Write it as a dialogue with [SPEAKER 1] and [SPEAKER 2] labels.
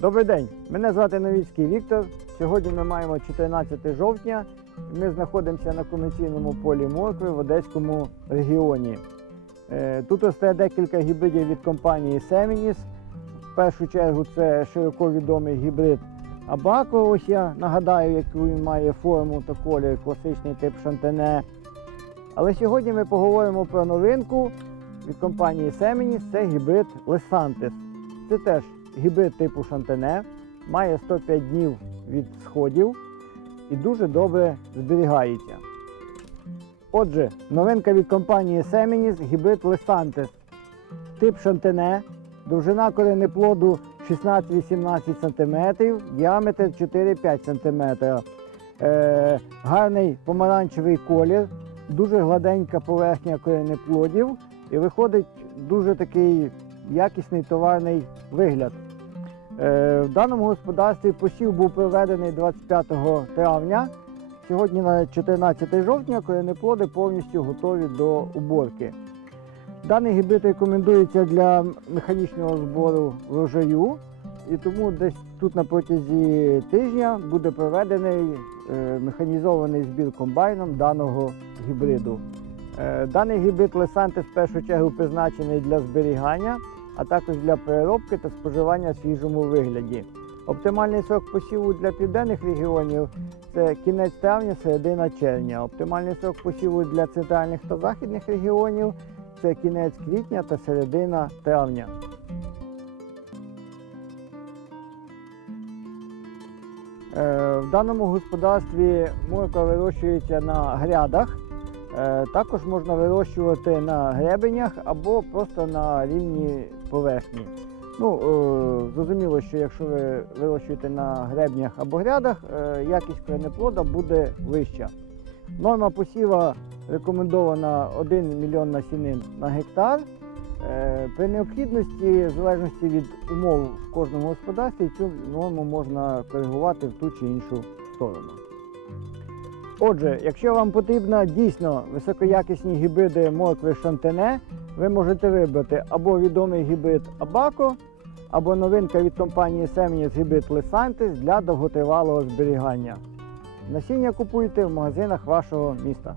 [SPEAKER 1] Добрий день, мене звати Новіцький Віктор. Сьогодні ми маємо 14 жовтня. Ми знаходимося на комерційному полі моркви в Одеському регіоні. Е, Тут росте декілька гібридів від компанії Seminis. В першу чергу це широко відомий гібрид Абако. Ось я нагадаю, яку він має форму та колір, класичний тип шантене. Але сьогодні ми поговоримо про новинку від компанії Seminis. Це гібрид Lesantis. Це теж гібрид типу шантене, має 105 днів від сходів і дуже добре зберігається. Отже, новинка від компанії Seminis гібрид Lesantis. Тип шантене, довжина коренеплоду 16-18 см, діаметр 4-5 см. Е, гарний помаранчевий колір, дуже гладенька поверхня коренеплодів і виходить дуже такий якісний товарний вигляд. Е, В даному господарстві посів був проведений 25 травня. Сьогодні на 14 жовтня коренеплоди повністю готові до уборки. Даний гібрид рекомендується для механічного збору врожаю, і тому десь тут на протязі тижня буде проведений е, механізований збір комбайном даного гібриду. Е, Даний гібрид Лесанти в першу чергу призначений для зберігання, а також для переробки та споживання в свіжому вигляді. Оптимальний срок посіву для південних регіонів це кінець травня, середина червня. Оптимальний срок посіву для центральних та західних регіонів це кінець квітня та середина травня. Е, В даному господарстві морква вирощується на грядах. Е, Також можна вирощувати на гребенях або просто на рівній поверхні. Ну, е, зрозуміло, що якщо ви вирощуєте на гребнях або грядах, е, якість коренеплода буде вища. Норма посіва рекомендована 1 мільйон насінин на гектар. При необхідності, в залежності від умов в кожному господарстві, цю норму можна коригувати в ту чи іншу сторону. Отже, якщо вам потрібно дійсно високоякісні гібриди моркви шантене, ви можете вибрати або відомий гібрид Абако, або новинка від компанії Семініс гібрид Лесантис для довготривалого зберігання. Насіння купуйте в магазинах вашого міста.